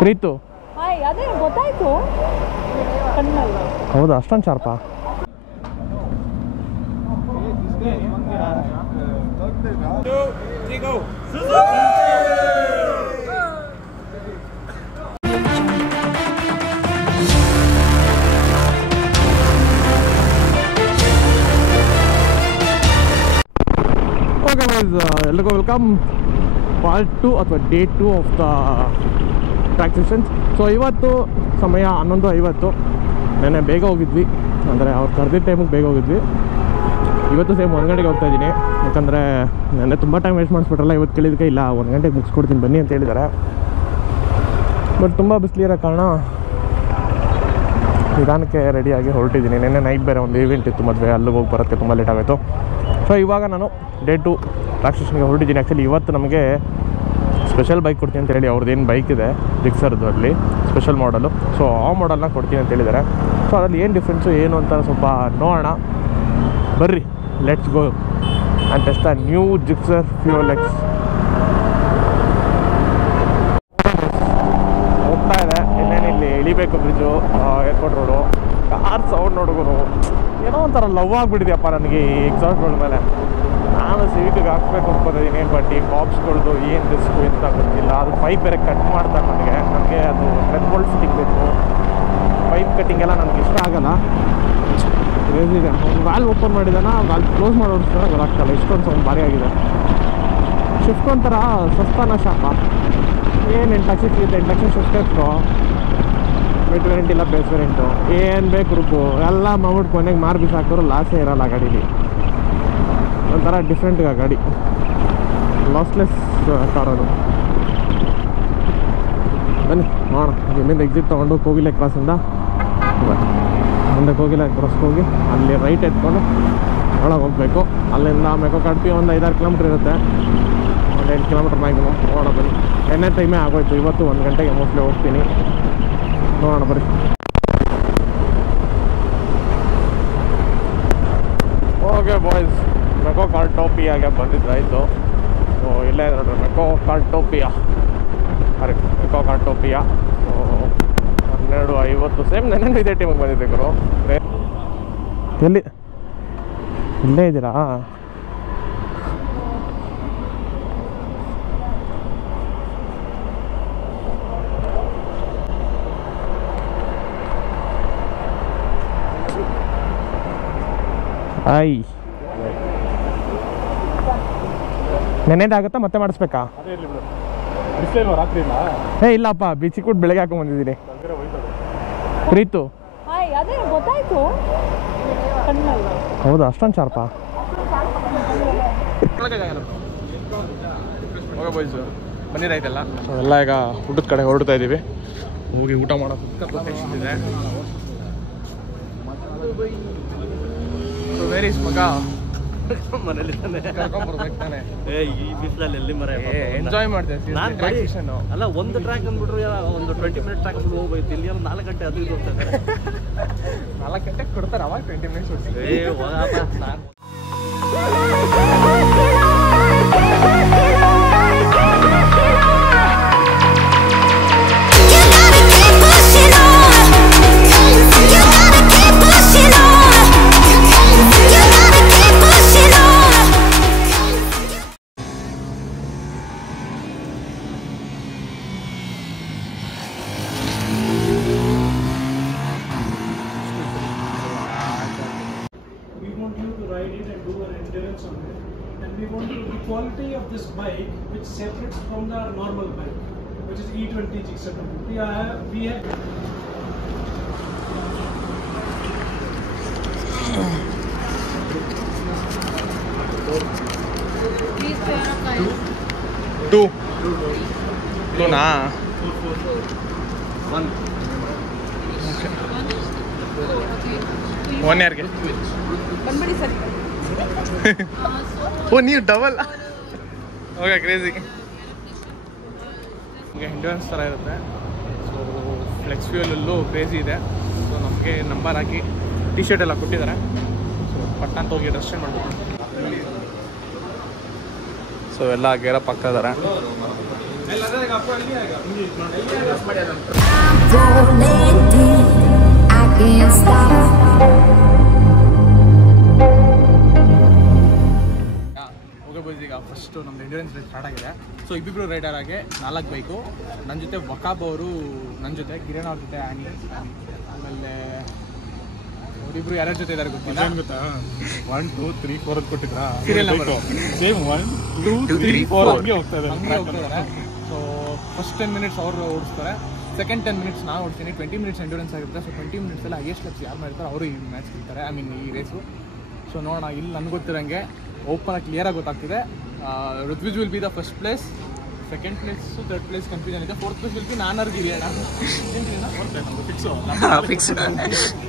ಪ್ರೀತು ಅದೇ ಗೊತ್ತಾಯ್ತು ಹೌದಾ ಅಷ್ಟೊಂದು ಶಾರ್ಪಾ ಎಲ್ರಿಗೂ ವೆಲ್ಕಮ್ ಪಾರ್ಟ್ 2 ಅಥವಾ day 2 of the track sessions. So ಇವತ್ತು ಸಮಯ 11:50. ನೆನ್ನೆ ಬೇಗ ಹೋಗಿದ್ವಿ, ಅಂದರೆ ಅವ್ರು ಕರೆದಿದ್ದ ಟೈಮಿಗೆ ಬೇಗ ಹೋಗಿದ್ವಿ. ಇವತ್ತು ಸೇಮ್ 1 ಗಂಟೆಗೆ ಹೋಗ್ತಾ ಇದ್ದೀನಿ, ಯಾಕಂದರೆ ನೆನ್ನೆ ತುಂಬ ಟೈಮ್ ವೇಸ್ಟ್ ಮಾಡಿಸ್ಬಿಟ್ರಲ್ಲ. ಇವತ್ತು ಕೇಳಿದಕ್ಕೆ ಇಲ್ಲ 1 ಗಂಟೆಗೆ ಮುಗಿಸ್ಕೊಡ್ತೀನಿ ಬನ್ನಿ ಅಂತ ಹೇಳಿದ್ದಾರೆ. ಬಟ್ ತುಂಬ ಬಿಸಿಲಿರೋ ಕಾರಣ ನಿಧಾನಕ್ಕೆ ರೆಡಿಯಾಗಿ ಹೊರಟಿದ್ದೀನಿ. ನೆನ್ನೆ ನೈಟ್ ಬೇರೆ ಒಂದು ಈವೆಂಟ್ ಇತ್ತು, ಮದುವೆ, ಅಲ್ಲಿಗೆ ಹೋಗಿ ಬರೋಕ್ಕೆ ತುಂಬ ಲೇಟ್ ಆಗೋಯಿತು. ಸೊ ಇವಾಗ ನಾನು ಡೇ 2 ಟ್ರ್ಯಾಕ್ ಸ್ಟೇಷನ್ಗೆ ಹೊರಟಿದ್ದೀನಿ. ಆ್ಯಕ್ಚುಲಿ ಇವತ್ತು ನಮಗೆ ಸ್ಪೆಷಲ್ ಬೈಕ್ ಕೊಡ್ತೀನಿ ಅಂತ ಹೇಳಿ ಅವ್ರದ್ದೇನು ಬೈಕ್ ಇದೆ ಜಿಕ್ಸರ್ದು, ಅಲ್ಲಿ ಸ್ಪೆಷಲ್ ಮಾಡಲು. ಸೊ ಆ ಮಾಡಲ್ನ ಕೊಡ್ತೀನಿ ಅಂತ ಹೇಳಿದ್ದಾರೆ. ಸೊ ಅದರಲ್ಲಿ ಏನು ಡಿಫ್ರೆನ್ಸು ಏನು ಅಂತ ಸ್ವಲ್ಪ ನೋಡೋಣ ಬರ್ರಿ. Let's go and test the new Gixxer fuel X. ಹೋಗ್ತಾ ಇದೆ, ಇನ್ನೇನು ಇಲ್ಲಿ ಇಳಿಬೇಕು bridge, airport road. Car sound ನೋಡಿದ್ರು ಏನೋ ಒಂಥರ ಲವ್ ಆಗಿಬಿಟ್ಟಿದೆಯಪ್ಪ ನನಗೆ ಈ ಎಕ್ಸಾಸ್ಟ್ಗಳ ಮೇಲೆ. ನಾನು ಸಿವಿಕ್ಗೆ ಹಾಕ್ಬೇಕು ಅನ್ಕೋತಿದ್ದೀನಿ, ಬಟ್ ಈ ಬಾಕ್ಸ್ಗಳದ್ದು ಏನು ರಿಸ್ಕು ಅಂತ ಗೊತ್ತಿಲ್ಲ. ಅದು ಪೈಪ್ ಬೇರೆ ಕಟ್ ಮಾಡ್ತಾರೆ ನನಗೆ ಅದು ರೆಡ್ ಫಿಟ್ಟಿಂಗ್ ಬೇಕು. ಪೈಪ್ ಕಟ್ಟಿಂಗ್ ಎಲ್ಲ ನನಗೆ ಇಷ್ಟ ಆಗಲ್ಲ. ಇದೆ ಒಂದು ವ್ಯಾಲ್ ಓಪನ್ ಮಾಡಿದಾನ, ವ್ಯಾಲ್ ಕ್ಲೋಸ್ ಮಾಡೋದು ಗೊತ್ತಾಗ್ತಲ್ಲ. ಇಷ್ಟೊಂದು ಸೌಂಡ್ ಭಾರಿ ಆಗಿದೆ. ಶಿಫ್ಟ್ ಒಂಥರ ಸಸ್ತಾನ ಶಾಪ. ಏನು 8 ಲಕ್ಷ ಸಿಗುತ್ತೆ, 8 ಲಕ್ಷ ಶಿಫ್ಟ್ ಇತ್ತು. ಮಿಡ್ ವೇರಿಯಂಟ್ ಇಲ್ಲ ಬೇಸ್ ವೇರಿಯಂಟು, ಏನು ಬೇಕು ರುಬ್ಬು ಎಲ್ಲ ಮಾಡ್ಬಿಟ್ಟು ಕೊನೆಗೆ ಮಾರು ಬಿಸಾಕಿದ್ರು ಲಾಸೇ ಇರೋಲ್ಲ ಗಾಡೀಲಿ. ಒಂಥರ ಡಿಫ್ರೆಂಟ್ ಗಾಡಿ, ಲಾಸ್ಲೆಸ್ ಕಾರ್ ಅದು. ಬನ್ನಿ ನೋಡೋಣ. ಇಲ್ಲಿಂದ ಎಕ್ಸಿಟ್ ತೊಗೊಂಡು ಕೋಗಿಲೆ ಕ್ರಾಸಿಂದ ಮುಂದೆ ಕೋಗಿಲೆ ಕ್ರಾಸ್ಗೆ ಹೋಗಿ ಅಲ್ಲಿ ರೈಟ್ ಎತ್ಕೊಂಡು ಒಳಗೆ ಹೋಗಬೇಕು. ಅಲ್ಲಿಂದ ಮೆಕೋ ಕಡ್ಪಿ ಒಂದು 5-6 ಕಿಲೋಮೀಟ್ರ್ ಇರುತ್ತೆ, ಒಂದು 8 ಕಿಲೋಮೀಟ್ರ್ ಮ್ಯಾಕ್ಸಿಮಮ್. ನೋಡೋಣ ಬನ್ನಿ. ಎಣ್ಣೆ ಟೈಮೇ ಆಗೋಯ್ತು. ಇವತ್ತು 1 ಗಂಟೆಗೆ ಮೋಸ್ಟ್ಲಿ ಹೋಗ್ತೀನಿ. ನೋಡೋಣ ಬರ್ರಿ. ಓಕೆ ಬಾಯ್ಸ್, ಮೆಕೋ ಕಾರ್ಟೋಪಿಯಾಗೆ ಬಂದಿದ್ದಾಯಿತು. ಸೊ ಇಲ್ಲೇ ನೋಡ್ರಿ, ಮೆಕೋ ಕಾರ್ಟೋಪಿಯಾ. ಅರೆ ಮೆಕೋ ಕಾರ್ಟೋಪಿಯಾ. ಸೊ 12:50 ಸೇಮ್ ನೆನ್ನೆ ಇದೇ ಟೈಮಿಗೆ ಬಂದಿದ್ದೆ ಗುರು. ಎಲ್ಲಿ ಇಲ್ಲೇ ಇದ್ದೀರಾ? ಆಯ್ ನೆನೆದಾಗುತ್ತಾ ಮತ್ತೆ ಮಾಡಿಸ್ಬೇಕಾ? ಇಲ್ಲಪ್ಪ, ಬಿಸಿ ಕೂಟ್ ಬೆಳಗ್ಗೆ ಹಾಕೊಂಡ್ ಬಂದಿದ್ದೀನಿ. ಪ್ರೀತು ಅದೇ ಗೊತ್ತಾಯ್ತು. ಹೌದಾ ಅಷ್ಟೊಂದು ಶಾರ್ಪಾ? ಬಂದಿದ್ದಾಯ್ತಲ್ಲ. ಸೊ ಎಲ್ಲ ಈಗ ಊಟದ ಕಡೆ ಹೊರಡ್ತಾ ಇದ್ದೀವಿ. ಹೋಗಿ ಊಟ ಮಾಡೋದು ಇದೆ. ವೇರ್ ಈಸ್ ಮಗ? ಮನೇಲಿ ಕರ್ಕೊಂಡ್ಬರ್ಬೇಕು ತಾನೆ. ಈ ಬಿಸಿಲಲ್ಲಿ ಎಲ್ಲಿ ಮರ ಎಂಜಾಯ್ ಮಾಡ್ತೇವೆ. ಅಲ್ಲ, ಒಂದು ಟ್ರ್ಯಾಕ್ ಅಂದ್ಬಿಟ್ರು ಒಂದು 20 ಮಿನಿಟ್ ಟ್ರ್ಯಾಕ್ ಅಂದ್ಬಿಟ್ಟು ಹೋಗ್ಬೇಕು. ಇಲ್ಲಿ 4 ಗಂಟೆ ಅದು ಇದು ಅಂತ 4 ಗಂಟೆಗೆ ಕೊಡ್ತಾರೆ, ಅವಾಗ 20 minutes. Quality of this bike which separates from the normal bike, which is E20 Gixxer. We have two na 1 year ke ಬಂದ್ಬಿಡಿ ಸರ್. ಓ ನೀವು ಡಬಲ್. Okay crazy. ನಮಗೆ ಇಂಡಿಯನ್ಸ್ ಥರ ಇರುತ್ತೆ. ಸೊ ಫ್ಲೆಕ್ಸ್ ಫ್ಯೂಯಲಲ್ಲೂ ಕ್ರೇಜಿ ಇದೆ. ಸೊ ನಮಗೆ ನಂಬರ್ ಹಾಕಿ T shirt ಎಲ್ಲ ಕೊಟ್ಟಿದ್ದಾರೆ. So ಪಟ್ಟ ಅಂತ ಹೋಗಿ ಡ್ರೆಸ್ ಚೇಂಜ್ ಮಾಡ್ಬೇಕು. ಸೊ ಎಲ್ಲ ಗೇರಪ್ ಆಗ್ತಾ ಇದ್ದಾರೆ. ಓಕೆ ಬಾಯ್ಸ್, ಈಗ ಫಸ್ಟು ನಮ್ಮದು ಎಂಡ್ಯೂರೆನ್ಸ್ ರೇಸ್ ಸ್ಟಾರ್ಟ್ ಆಗಿದೆ. ಸೊ ಇಬ್ಬಿಬ್ರು ರೈಡರ್ ಆಗಿ 4 ಬೈಕು. ನನ್ನ ಜೊತೆ ವಕಾಬ್ ಅವರು, ನನ್ನ ಜೊತೆ ಕಿರಣ್ ಅವ್ರ ಜೊತೆ ಆ್ಯನಿ, ಆಮೇಲೆ ಅವರಿಬ್ರು ಯಾರ್ಯಾರ ಜೊತೆ ಇದ್ದಾರೆ ಗೊತ್ತಿಲ್ಲ. ಗೊತ್ತಾ 1 2 3 4 ಅಂತ ಕೊಟ್ಟಿದ್ರಾ ಸೀರಿಯಲ್ ನಂಬರ್ ಸೇಮ್ 1 2 3 4 ಹಂಗೆ ಹೋಗ್ತದೆ. ಸೊ ಫಸ್ಟ್ 10 ಮಿನಿಟ್ಸ್ ಅವರು ಓಡಿಸ್ತಾರೆ, ಸೆಕೆಂಡ್ 10 ಮಿನಿಟ್ಸ್ ನಾನು ಓಡ್ತೀನಿ. 20 ಮಿನಿಟ್ಸ್ ಎಂಡ್ಯೂರೆನ್ಸ್ ಆಗುತ್ತೆ. ಸೊ 20 ಮಿನಿಟ್ಸಲ್ಲಿ ಹೈಯೆಸ್ಟ್ ಲೆಪ್ಸ್ ಯಾರು ಮಾಡ್ತಾರೆ ಅವರು ಈ ಮ್ಯಾಚ್ ಗೆಲ್ತಾರೆ, ಐ ಮೀನ್ ಈ ರೇಸು. ಸೊ ನೋಡೋಣ, ಇಲ್ಲಿ ನನಗೆ ಗೊತ್ತಿರೋಂಗೆ ಓಪನಾಗಿ ಕ್ಲಿಯರಾಗಿ ಗೊತ್ತಾಗ್ತಿದೆ. Rithvij will be the first place, second place third place confusion ಇದೆ, ಫೋರ್ತ್ ಪ್ಲೇಸ್ ವಿಲ್ ಬಿ ನಾನರ್ ಗಿರಿಯಣ್ಣ.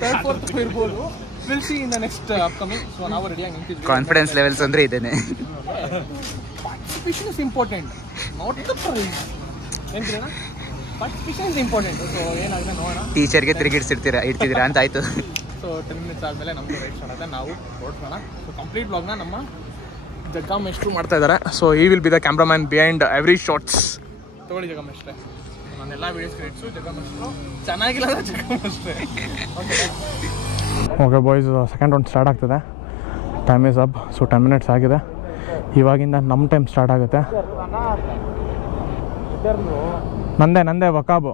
ಥರ್ಡ್ ಫೋರ್ತ್ ಇರ್ಬೋದು. Will see in the next upcoming. So ನಾವು ರೆಡಿಯಾಗಿ ನಿಂತಿದ್ವಿ. ಕಾನ್ಫಿಡೆನ್ಸ್ ಲೆವೆಲ್ಸ್ ಅಂದರೆ ಇದೇನೆ. Participation is important, not the prize. ಏನು ಕಿರಣ? Participation is important. ಸೊ ಏನಾಗಿದೆ ನೋಡೋಣ. ಟೀಚರ್ಗೆ ಇಡ್ತಿದ್ದೀರಾ ಅಂತ ಆಯಿತು. ಸೊ 10 ಮಿನಿಟ್ಸ್ ಆದಮೇಲೆ ನಮ್ಮದು ರೈಡ್ ಸ್ಟಾರ್ಟ್ ಆಗುತ್ತೆ, ನಾವು ಓಡಿಸೋಣ. ಸೊ ಕಂಪ್ಲೀಟ್ ಬ್ಲಾಗ್ನ ನಮ್ಮ ಜಗ್ಗಾಮೆಷ್ಟ್ರು ಮಾಡ್ತಾ ಇದ್ದಾರೆ. ಸೊ ಈ will be the cameraman behind every shorts. ತೊಗೊಳ್ಳಿ ಜಗ್ಗಾಮೆಷ್ಟ್ರೆ, ನಾನೆಲ್ಲ ವೀಡಿಯೋಸ್ ಕ್ರಿಯೇಟ್ಸು ಜಗ್ಗಾಮೆಷ್ಟ್ರು. ಚೆನ್ನಾಗಿಲ್ಲ ಅಂದರೆ ಜಗ್ಗಾಮೆಷ್ಟ್ರೆ. Okay boys, second round start ಆಗ್ತದೆ. Time is up. So 10 minutes ಆಗಿದೆ. ಇವಾಗಿಂದ ನಮ್ಮ ಟೈಮ್ ಸ್ಟಾರ್ಟ್ ಆಗುತ್ತೆ. ನಂದೇ ವಕಾಬು.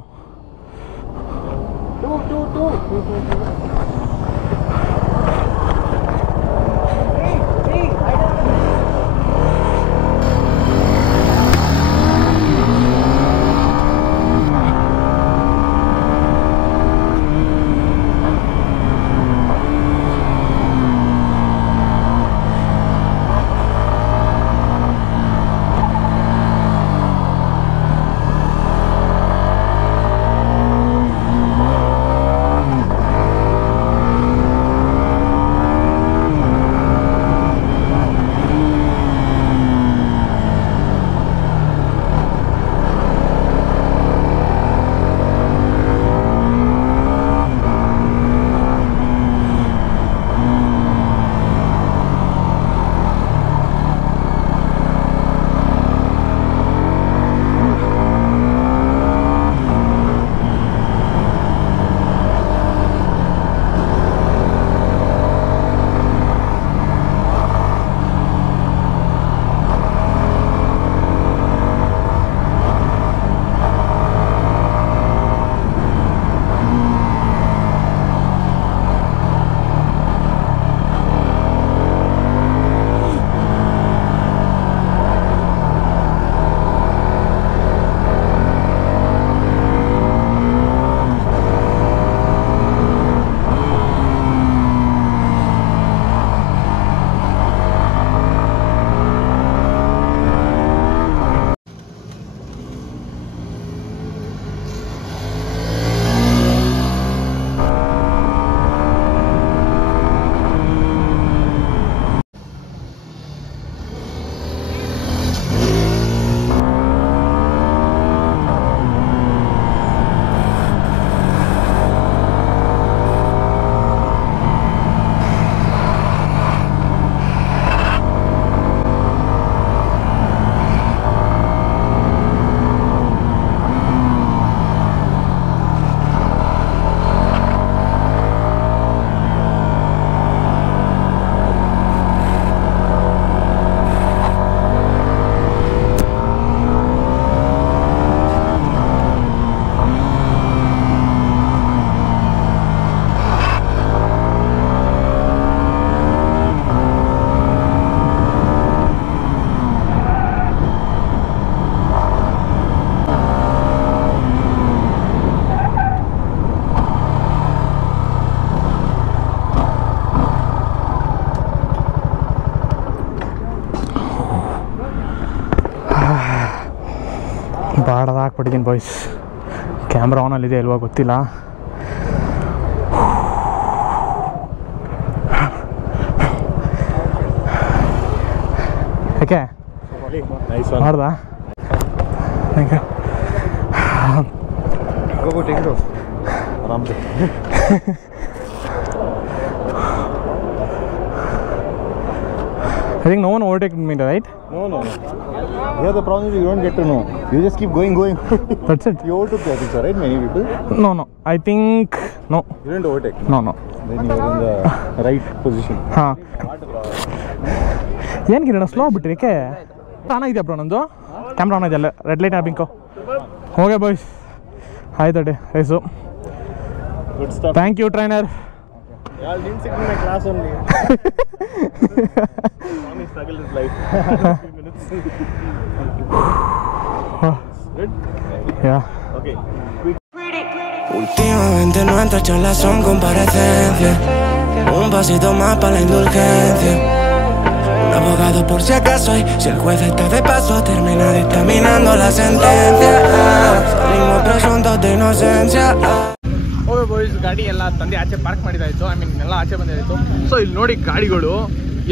ಬಾಡದ ಹಾಕ್ಬಿಟ್ಟಿದ್ದೀನಿ ಬಾಯ್ಸ್. ಕ್ಯಾಮ್ರಾ ಆನಲ್ಲಿದೆ ಇಲ್ವಾ ಗೊತ್ತಿಲ್ಲ. ಯಾಕೆ ಮಾಡ್ದಾ? Thank you. I think no one overtaken me, right? No. Here the problem is you don't get to know. You just keep going. That's it. You overtook, I think, so, right? Many people. No. I think no. You didn't overtake. No. Then you are in the right position. ಹಾಂ ಏನು ಕಿರಣ slow ಆಗ್ಬಿಟ್ರಿ ಏಕೆ on ಇದೆಯಾ bro ನಂದು camera on ಇದೆಯಲ್ಲ red light blink ಹೋಗೆ boys ಆಯ್ತು ಅಡ್ಡಿ ರೈಸು Good stuff. Thank you trainer Y'all didn't sit in my class only. Tommy struggled his life. Few minutes. Good? Yeah. Okay. Últimamente nuestras charlas son comparecencias. Un pasito más para la indulgencia. Un abogado por si acaso y si el juez está de paso termina dictaminando la sentencia. Salimos presuntos de inocencia. Okay boys ಗಾಡಿ ಎಲ್ಲ ತಂದೆ ಆಚೆ park ಮಾಡಿದಾಯಿತು I mean ಎಲ್ಲ ಆಚೆ ಬಂದಿದ್ದಾಯಿತು so ಇಲ್ಲಿ ನೋಡಿ ಗಾಡಿಗಳು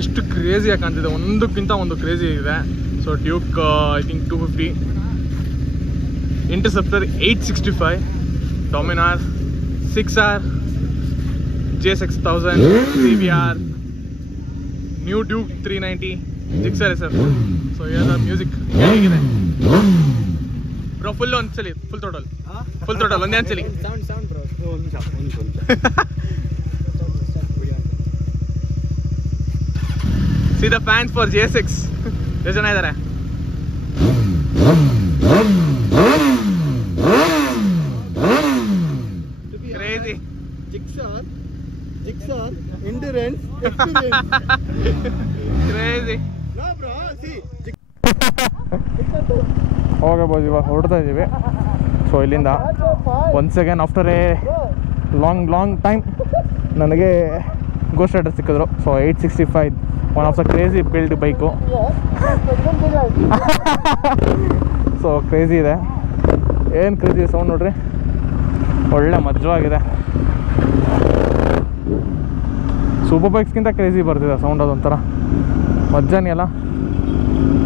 ಎಷ್ಟು ಕ್ರೇಜಿಯಾಗಿ ಕಾಣ್ತಿದೆ ಒಂದಕ್ಕಿಂತ ಒಂದು ಕ್ರೇಜಿ ಇದೆ so Duke I think 250 interceptor 865 ಡೊಮಿನಾರ್ 6R JS6000 CVR new Duke 390 Gixxer SR so ಇದರ ಮ್ಯೂಸಿಕ್ ಹೇಗಿದೆ ಬ್ರೋ ಫುಲ್ ಒಂದ್ಸಲಿ ಫುಲ್ ಟೋಟಲ್ ಒಂದೇ ಒಂದ್ಸಲಿ See the fans for JS6 ಎಷ್ಟು ಜನ ಇದ್ದಾರೆ crazy Jigsaw, endurance, experience. crazy No bro, see. ಹೋಗಿ ಬೋದು ಇವಾಗ ಹೊರಡ್ತಾ ಇದ್ದೀವಿ ಸೊ ಇಲ್ಲಿಂದ once again after a long time ನನಗೆ ಗೋಸ್ಟ್ ರೈಡರ್ ಸಿಕ್ಕಿದ್ರು so 865 one of the crazy build bike so crazy ಇದೆ ಏನು ಕ್ರೇಜಿ ಸೌಂಡ್ ನೋಡ್ರಿ ಒಳ್ಳೆ ಮಜವಾಗಿದೆ ಸೂಪರ್ ಬೈಕ್ಸ್ಗಿಂತ ಕ್ರೇಜಿ ಬರ್ತಿದೆ ಸೌಂಡ್ ಅದೊಂಥರ ಮಜ್ಜಾನಿ ಅಲ್ಲ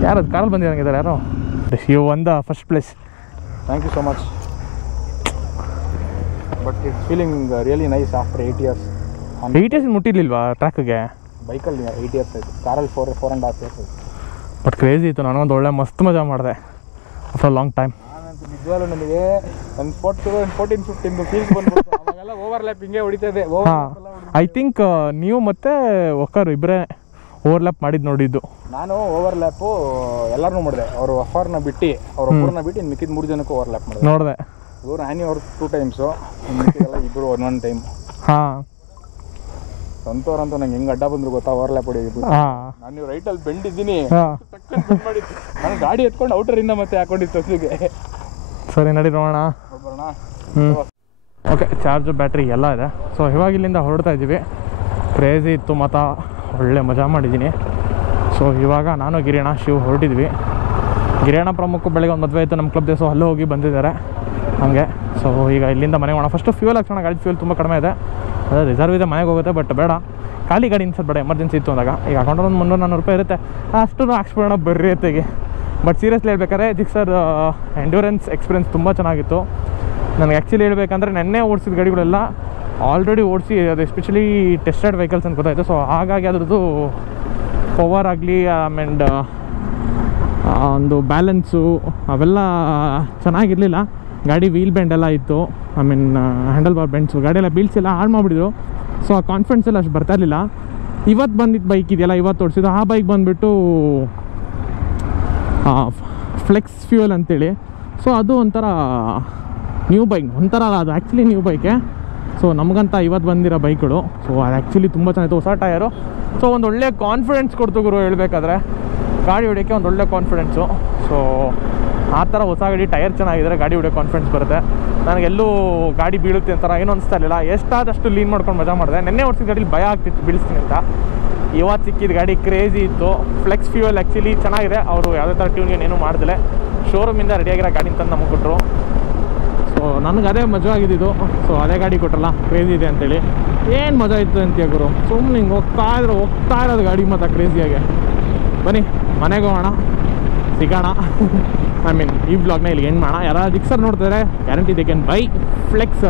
ಯಾರದು ಕಾರಲ್ಲಿ ಬಂದಿರಂಗಿದ್ದಾರೆ ಯಾರು you won the first place Thank you so much. But it's feeling really nice after 8 years. 8 years ಮುಟ್ಟಿರ್ಲಿಲ್ವಾ ಟ್ರ್ಯಾಕ್ಗೆ ಬೈಕಲ್ಲಿ 8 years ಆಯಿತು, ಕಾರಲ್ಲಿ 4.5 years ಆಯಿತು. ಬಟ್ ಕ್ರೇಜಿ ಇತ್ತು ನನಗೊಂದು ಒಳ್ಳೆ ಮಸ್ತ್ ಮಜಾ ಮಾಡಿದೆ ಆಫ್ಟರ್ ಲಾಂಗ್ ಟೈಮ್ ನಾನಂತೂ ನಿಜವಾಗ್ಲೂ ನನಗೆ ನನ್ನ 14-15 ಫೀಲ್ಸ್ ಬಂದ್ಬಿಟ್ಟು ಅವಾಗೆಲ್ಲ ಓವರ್ಲ್ಯಾಪ್ ಹಿಂಗೆ ಹೊಡಿತದೆ. ಹಾಂ ಐ ಥಿಂಕ್ ನೀವು ಮತ್ತೆ ಒಕ್ಕರು ಇಬ್ಬರೇ ಓವರ್ಲ್ಯಾಪ್ ಮಾಡಿದ್ದು ನೋಡಿದ್ದು. ನಾನು ಓವರ್ಲ್ಯಾಪು ಎಲ್ಲರನ್ನೂ ಮಾಡಿದೆ, ಅವರು ಅಫಾರ್ನ ಬಿಟ್ಟು ಅವ್ರೊಬ್ಬರನ್ನ ಬಿಟ್ಟು ಇನ್ನು ಮಿಕ್ಕಿದ 3 ಜನಕ್ಕೂ ಓವರ್ಲ್ಯಾಪ್ ಮಾಡಿದೆ. ನೋಡಿದೆ ಇವರು ಆ್ಯನಿ ಅವ್ರು 2 times, ಎಲ್ಲ ಇಬ್ಬರು 1 time. ಹಾಂ ಸಂತೋರಂತೂ ನಂಗೆ ಹೆಂಗೆ ಅಡ್ಡ ಬಂದ್ರು ಗೊತ್ತಾ ಓವರ್ಲ್ಯಾಪ್ ಹೊಡಿಯೋದು. ಹಾಂ ನಾನು ನೀವು ರೈಟಲ್ಲಿ ಬೆಂಡಿದ್ದೀನಿ, ಹಾಂ ಟಕ್ಕನ್ ಬೆಂಡ್ ಮಾಡಿದ್ದು, ನಾನು ಗಾಡಿ ಎತ್ಕೊಂಡು ಔಟರಿಂದ ಮತ್ತೆ ಹಾಕೊಂಡಿದ್ದು ಹಸುಗೆ. ಸರಿ ನಡಿ ನೋಡೋಣ. ಬರೋಣ. ಓಕೆ ಚಾರ್ಜು ಬ್ಯಾಟ್ರಿ ಎಲ್ಲ ಇದೆ. ಸೊ ಇವಾಗ ಇಲ್ಲಿಂದ ಹೊರಡ್ತಾ ಇದ್ದೀವಿ. ಕ್ರೇಜಿ ಇತ್ತು ಮತ್ತು ಒಳ್ಳೆ ಮಜಾ ಮಾಡಿದ್ದೀನಿ. ಸೊ ಇವಾಗ ನಾನು ಗಿರಿಯಣ್ಣ ಶಿವ್ ಹೊರಟಿದ್ವಿ. ಗಿರಿಯಣ್ಣ ಪ್ರಮುಖ ಬೆಳಗ್ಗೆ ಒಂದು ಮದುವೆ ಆಯಿತು ನಮ್ಮ ಕ್ಲಬ್ದೆ, ಸೊ ಅಲ್ಲೇ ಹೋಗಿ ಬಂದಿದ್ದಾರೆ ಹಾಗೆ. ಸೊ ಈಗ ಇಲ್ಲಿಂದ ಮನೆಗೆ ಹೋಗೋಣ. ಫಸ್ಟು ಫ್ಯೂಲ್ ಹಾಕ್ಸೋಣ, ಗಾಡಿ ಫ್ಯೂಲ್ ತುಂಬ ಕಡಿಮೆ ಇದೆ, ಅದೇ ರಿಸರ್ವ್ ಇದೆ, ಮನೆಗೆ ಹೋಗುತ್ತೆ. ಬಟ್ ಬೇಡ, ಖಾಲಿ ಗಾಡಿ ಇನ್ಸೋದು ಬೇಡ, ಎಮರ್ಜೆನ್ಸಿ ಇತ್ತು ಅಂದಾಗ. ಈಗ ಅಕೌಂಟಲ್ಲಿ ಒಂದು 300-400 ರೂಪಾಯಿ ಇರುತ್ತೆ, ಅಷ್ಟು ಹಾಕ್ಸ್ಬಿಡೋಣ ಬರ್ರಿ ಅತ್ತೆಗೆ. ಬಟ್ ಸೀರಿಯಸ್ಲಿ ಹೇಳ್ಬೇಕಾದ್ರೆ ಜಿಕ್ಸರ್ ಎಂಡ್ಯೂರೆನ್ಸ್ ಎಕ್ಸ್ಪೀರಿಯನ್ಸ್ ತುಂಬ ಚೆನ್ನಾಗಿತ್ತು. ನನಗೆ ಆ್ಯಕ್ಚುಲಿ ಹೇಳ್ಬೇಕಂದ್ರೆ ನೆನ್ನೆ ಓಡಿಸಿದ ಗಾಡಿಗಳೆಲ್ಲ ಆಲ್ರೆಡಿ ಓಡಿಸಿ, ಅದು ಎಸ್ಪೆಷಲಿ ಟೆಸ್ಟೆಡ್ ವೆಹಿಕಲ್ಸ್ ಅಂತ ಗೊತ್ತಾಯಿತು. ಸೊ ಹಾಗಾಗಿ ಅದ್ರದ್ದು ಪವರ್ ಆಗಲಿ ಆ್ಯಂಡ್ ಒಂದು ಬ್ಯಾಲೆನ್ಸು ಅವೆಲ್ಲ ಚೆನ್ನಾಗಿರಲಿಲ್ಲ. ಗಾಡಿ ವೀಲ್ ಬೆಂಡ್ ಎಲ್ಲ ಇತ್ತು, ಐ ಮೀನ್ ಹ್ಯಾಂಡಲ್ ಬಾರ್ ಬೆಂಡ್ಸು, ಗಾಡಿಯೆಲ್ಲ ಬೀಲ್ಸ್ ಎಲ್ಲ ಹಾಳು ಮಾಡಿಬಿಟ್ಟಿದ್ರು. ಸೊ ಆ ಕಾನ್ಫಿಡೆನ್ಸ್ ಎಲ್ಲ ಅಷ್ಟು ಬರ್ತಾ ಇರಲಿಲ್ಲ. ಇವತ್ತು ಬಂದಿದ್ದು ಬೈಕ್ ಇದೆಯಲ್ಲ, ಇವತ್ತು ಓಡಿಸಿದ್ದು ಆ ಬೈಕ್ ಬಂದುಬಿಟ್ಟು ಫ್ಲೆಕ್ಸ್ ಫ್ಯೂಯಲ್ ಅಂತೇಳಿ. ಸೊ ಅದು ಒಂಥರ ನ್ಯೂ ಬೈಕ್, ಒಂಥರ ಅದು ಆ್ಯಕ್ಚುಲಿ ನ್ಯೂ ಬೈಕೆ. ಸೊ ನಮಗಂತ ಇವತ್ತು ಬಂದಿರೋ ಬೈಕ್ಗಳು. ಸೊ ಅದು ಆ್ಯಕ್ಚುಲಿ ತುಂಬ ಚೆನ್ನಾಗಿತ್ತು, ಹೊಸ ಟಯರು. ಸೊ ಒಂದು ಒಳ್ಳೆ ಕಾನ್ಫಿಡೆನ್ಸ್ ಕೊಡ್ತು ಗುರು ಹೇಳ್ಬೇಕಾದ್ರೆ, ಗಾಡಿ ಹೊಡಿಯೋಕ್ಕೆ ಒಂದು ಒಳ್ಳೆ ಕಾನ್ಫಿಡೆನ್ಸು. ಸೊ ಆ ಥರ ಹೊಸ ಗಾಡಿ ಟೈರ್ ಚೆನ್ನಾಗಿದ್ರೆ ಗಾಡಿ ಹೊಡಿಯೋ ಕಾನ್ಫಿಡೆನ್ಸ್ ಬರುತ್ತೆ. ನನಗೆಲ್ಲೂ ಗಾಡಿ ಬೀಳುತ್ತೆ ಅಂತಾರ ಏನೂ ಅನಿಸ್ತಾ ಇರಲಿಲ್ಲ. ಎಷ್ಟಾದಷ್ಟು ಲೀನ್ ಮಾಡ್ಕೊಂಡು ಮಜಾ ಮಾಡಿದೆ. ನೆನ್ನೆ ಓಡಿಸಿದ ಗಾಡೀಲಿ ಭಯ ಆಗ್ತಿತ್ತು ಬೀಳಿಸ್ತೀನಿ ಅಂತ. ಇವತ್ತು ಸಿಕ್ಕಿದ ಗಾಡಿ ಕ್ರೇಜಿ ಇತ್ತು. ಫ್ಲೆಕ್ಸ್ ಫ್ಯೂಯಲ್ ಆ್ಯಕ್ಚುಲಿ ಚೆನ್ನಾಗಿದೆ. ಅವರು ಯಾವುದೇ ಥರ ಟ್ಯೂನ್ ಏನೂ ಮಾಡಿದ್ರೆ ಶೋರೂಮಿಂದ ರೆಡಿಯಾಗಿರೋ ಗಾಡಿ ತಂದು ನಮಗೆ ಕೊಟ್ಟರು. ಸೊ ನನಗೆ ಅದೇ ಮಜಾ ಆಗಿದ್ದು. ಸೊ ಅದೇ ಗಾಡಿ ಕೊಟ್ಟರಲ್ಲ, ಕ್ರೇಜಿ ಇದೆ ಅಂತೇಳಿ. ಏನು ಮಜಾ ಇತ್ತು ಅಂತೀಯ ಗುರು, ಸುಮ್ಮನೆ ಹಿಂಗೆ ಹೋಗ್ತಾ ಇರೋದು ಗಾಡಿ ಮತ್ತು ಕ್ರೇಜಿಯಾಗೆ. ಬನ್ನಿ ಮನೆಗೆ ಹೋಗೋಣ, ಸಿಗೋಣ. ಐ ಮೀನ್ ಈ ಬ್ಲಾಗ್ನ ಇಲ್ಲಿ ಎಂಡ್ ಮಾಡೋಣ. ಯಾರಾದ್ರು ಜಿಕ್ಸರ್ ನೋಡ್ತಿದ್ರೆ guarantee they can buy. Flex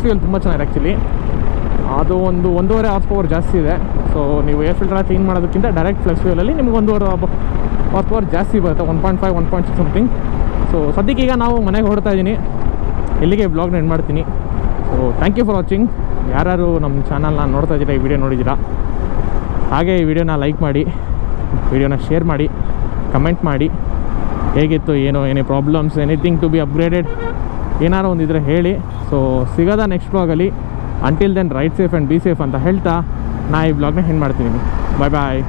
fuel ತುಂಬ ಚೆನ್ನಾಗಿದೆ ಆ್ಯಕ್ಚುಲಿ. ಅದು ಒಂದು 1.5 horsepower ಜಾಸ್ತಿ ಇದೆ. ಸೊ ನೀವು ಏರ್ ಫಿಲ್ಟರ್ ಚೇಂಜ್ ಮಾಡೋದಕ್ಕಿಂತ ಡೈರೆಕ್ಟ್ ಫ್ಲೆಕ್ಸ್ ಫ್ಯೂಲಲ್ಲಿ ನಿಮ್ಗೆ 1.5 ಹಾರ್ಸ್ ಪವರ್ ಜಾಸ್ತಿ ಬರುತ್ತೆ, 1.5 1.6 ಸಮಥಿಂಗ್. ಸೊ ಸದ್ಯಕ್ಕೆ ಈಗ ನಾವು ಮನೆಗೆ ಹೊರಡ್ತಾ ಇದ್ದೀನಿ. ಇಲ್ಲಿಗೆ ಬ್ಲಾಗ್ನ ಎಂಡ್ ಮಾಡ್ತೀನಿ. So thank you for watching. ಯಾರು ನಮ್ಮ ಚಾನಲ್ನ ನೋಡ್ತಾ ಇದ್ದೀರಾ, ಈ ವಿಡಿಯೋ ನೋಡಿದ್ದೀರಾ, ಹಾಗೆ ಈ ವಿಡಿಯೋನ ಲೈಕ್ ಮಾಡಿ, ವಿಡಿಯೋನ ಶೇರ್ ಮಾಡಿ, ಕಮೆಂಟ್ ಮಾಡಿ ಹೇಗಿತ್ತು, ಏನೇ problems, anything to be upgraded ಏನಾರು ಒಂದಿದ್ರೆ ಹೇಳಿ. ಸೊ ಸಿಗೋದ ನೆಕ್ಸ್ಟ್ ಬ್ಲಾಗಲ್ಲಿ. Until then ride safe and be safe ಅಂತ ಹೇಳ್ತಾ ನಾ ಈ ಬ್ಲಾಗ್ನ ಎಂಡ್ ಮಾಡ್ತೀನಿ. ಬಾಯ್ ಬಾಯ್.